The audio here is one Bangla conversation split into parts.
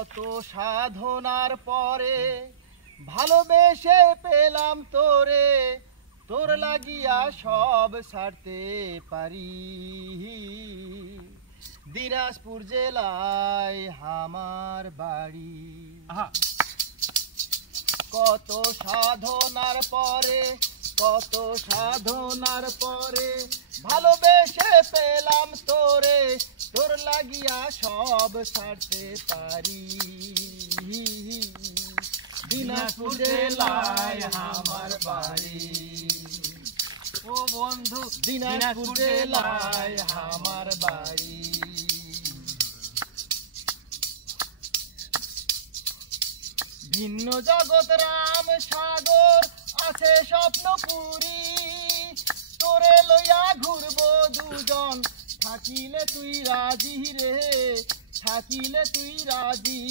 কত সাধনার পরে ভালোবেসে পেলাম তোরে, তোর লাগিয়া সব ছাড়তে পারি। দিনাজপুর জেলায় আমার বাড়ি। কত সাধনার পরে, কত সাধনার পরে ভালোবেসে পেলাম তোরে, তোর লাগিয়া সব ছাড়তে পারি। দিনাজপুর জেলায় আমার বাড়ি। ও বন্ধু, দিনাজপুর জেলায় আমার বাড়ি। ভিন্ন জগৎ রাম সাগর আছে স্বপ্নপুরী, তোরে লইয়া ঘুরবো দুজন, থাকিলে তুই রাজি রে, থাকিলে তুই রাজি।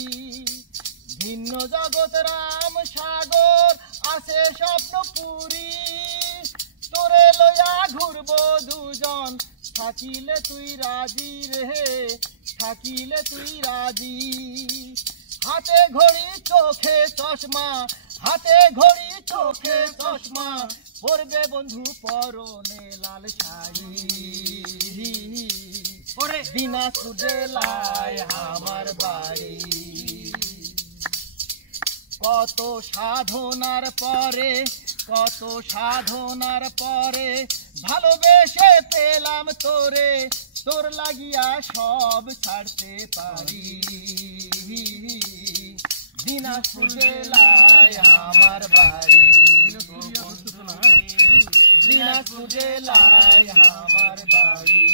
ভিন্ন জগৎ রাম সাগর আছে স্বপ্নপুরী, তোরে লইয়া ঘুরবো দুজন, থাকিলে তুই রাজি রে, থাকিলে তুই রাজি। হাতে ঘড়ি চোখে চশমা, হাতে ঘড়ি চোখে চশমা, পরবে বন্ধু পরনে লাল শাড়ি। দিনাজপুর জেলায় আমার বাড়ি। কত সাধনার পরে, কত সাধনার পরে ভালোবেসে পেলাম তোরে, তোর লাগিয়া সব ছাড়তে পারি। দিনাজপুর জেলায় আমার বাড়ি। দিনাজপুর জেলায় আমার বাড়ি।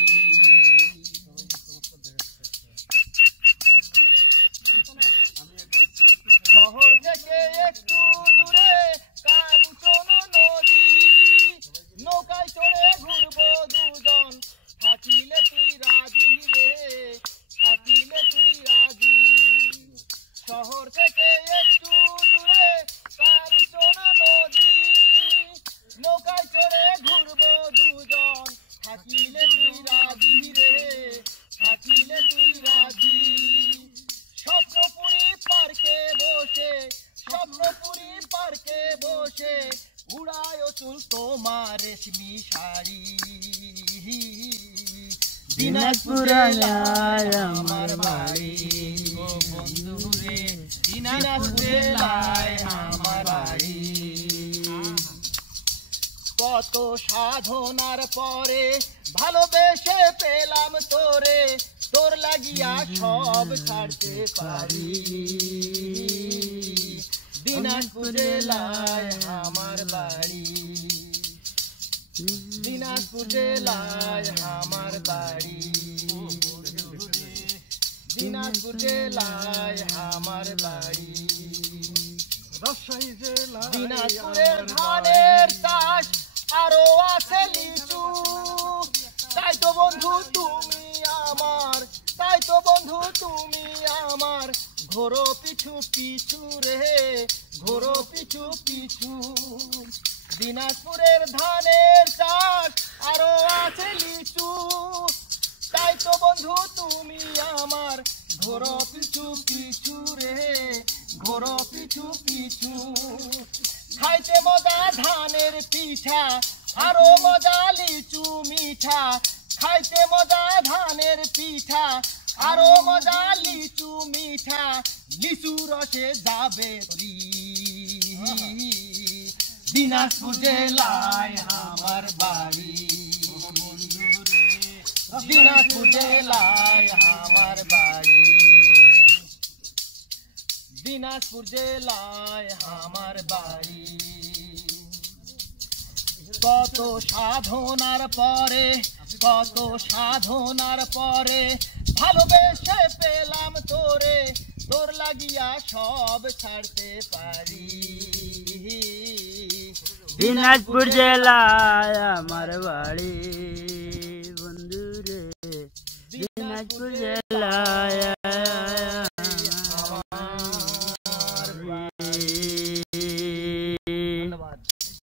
শহর থেকে একটু দূরে কাঞ্চন নদী, নৌকায় চড়ে ঘুরবো দুজন, থাকিলে তুই রাজি রে, থাকিলে তুই রাজি। শহর থেকে একটু দূরে কাঞ্চন নদী, নৌকায় চড়ে ঘুরবো দুজন, থাকিলে তুই রাজি রে, থাকিলে তুই রাজি। স্বপ্নপুরী পার্কে বসে, স্বপ্নপুরী পার্কে বসে উড়ায় চুল তোমার রেশমি শাড়ি। দিনাজপুর জেলায় আমার বাড়ি। ও বন্ধু রে, দিনাজপুর জেলায় আমার বাড়ি। কত সাধনার পরে ভালোবেসে পেলাম তোরে, তোর লাগিয়া সব ছাড়তে পারি। দিনাজপুর জেলায় আমার বাড়ি। দিনাজপুর জেলায় আমার বাড়ি। দিনাজপুর জেলায় আমার বাড়ি। রাজশাহী জেলা। দিনাজপুরের ধানের চাষ আরো আছে লিচু, তাই তো বন্ধু তুমি আমার, তাই তো বন্ধু তুমি আমার, ঘোরো পিছু পিছু রে, ঘোরো পিছু পিছু। দিনাজপুরের ধানের চাষ আরো আছে লিচু, তাই তো বন্ধু তুমি আমার, ঘোরো পিছু পিছু রে, ঘোরো পিছু পিছু। খাইতে মজা ধানের পিঠা, আরো মজা লিচু মিঠা, খাইতে মজা ধানের পিঠা, আরো মজা লিচু মিঠা, লিচু রসে যাবে প্রি। দিনাজপুর জেলায় আমার বাড়ি। দিনাজপুর জেলায় আমার বাড়ি। দিনাজপুর জেলায় আমার বাড়ি। কত সাধনার পরে, কত সাধনার পরে ভালোবেসে পেলাম তোরে, তোর লাগিয়া সব ছাড়তে পারি। দিনাজপুর জেলায় আমার বাড়ি বন্ধু রে, দিনাজপুর জেলায়